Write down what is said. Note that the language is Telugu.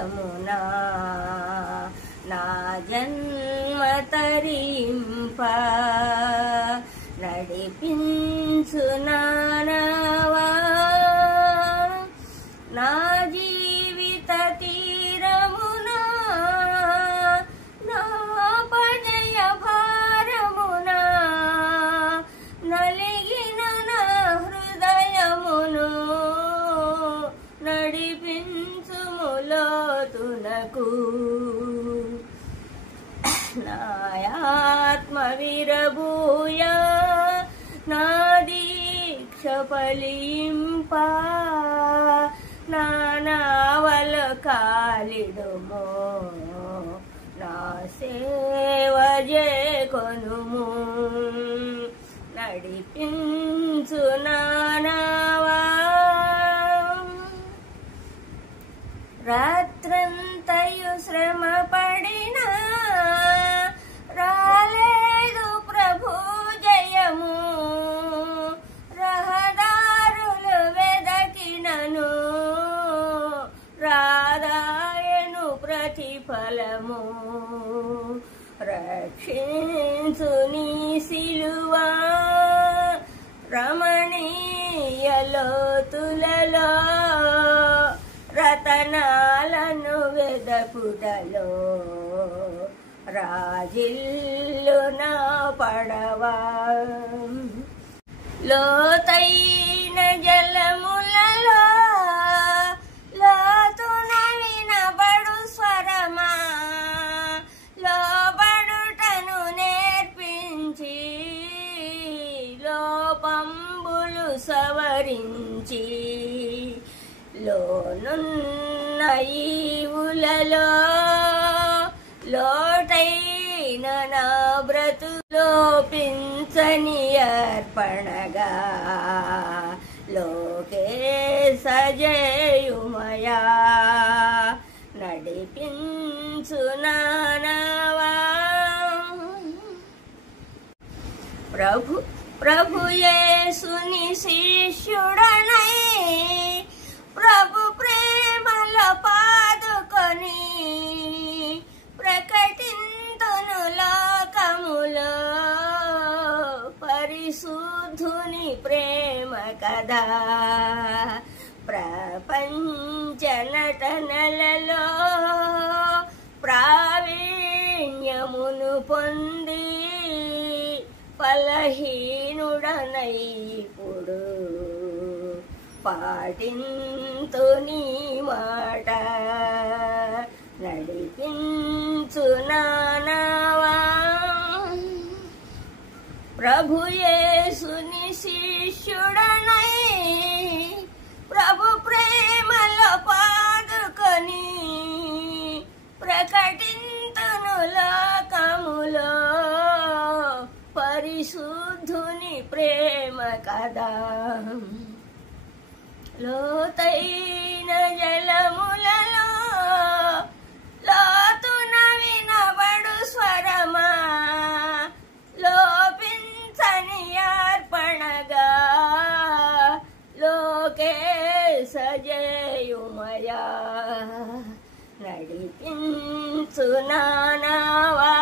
యమునా నా జన్మ తరింప నడిపించు నానవా నా జీవిత తీరమునా నా పజయ భారమునా నలిగిన నా హృదయమును నడిపించుములోతునకు నాయాత్మ విరబూయ నా దీక్ష ఫలింప నా నావల కాలిడుమో నా సేవ చేకొనుము నడిపించు నానవా రాత్రంతయు శ్రమ పడినా రాలేదు ప్రభు జయము రహదారులు వెదకినను రాదాయను ప్రతిఫలము రక్షించు నీ సిలువా రమణీయ లోతులలో రతనాలను వెదకుటలో రాజిల్లు నా పడవా లోతైన జలములలో లోతున వినబడు స్వరమా లోబడుటను నేర్పించి లోపంబులు సవరించి లోనున్న ఈవులలో లోటైన నా బ్రతులోపించని అర్పణగా లోకే సజయుమయా నడిపించు నానవా ప్రభు యేసుని శిష్యుడనై ప్రభు ప్రేమలో పాదుకొని ప్రకటింతును లోకములో పరిశుద్ధుని ప్రేమ కదా ప్రపంచ నటనలలో ప్రావీణ్యమును పొంది ఫలహీనుడనై ఇప్పుడు పాటింతు నీ మాట నడిపించు నానవా ప్రభు యేసుని శిష్యుడనై ప్రభు ప్రేమలో పాదుకొని ప్రకటింతును లోకములో పరిశుద్ధుని ప్రేమ కదా లోతైన జలములలో లోతున వినబడు స్వరమా లోపించని అర్పణగా లోకే సజయుమయా నడిపించు నానవా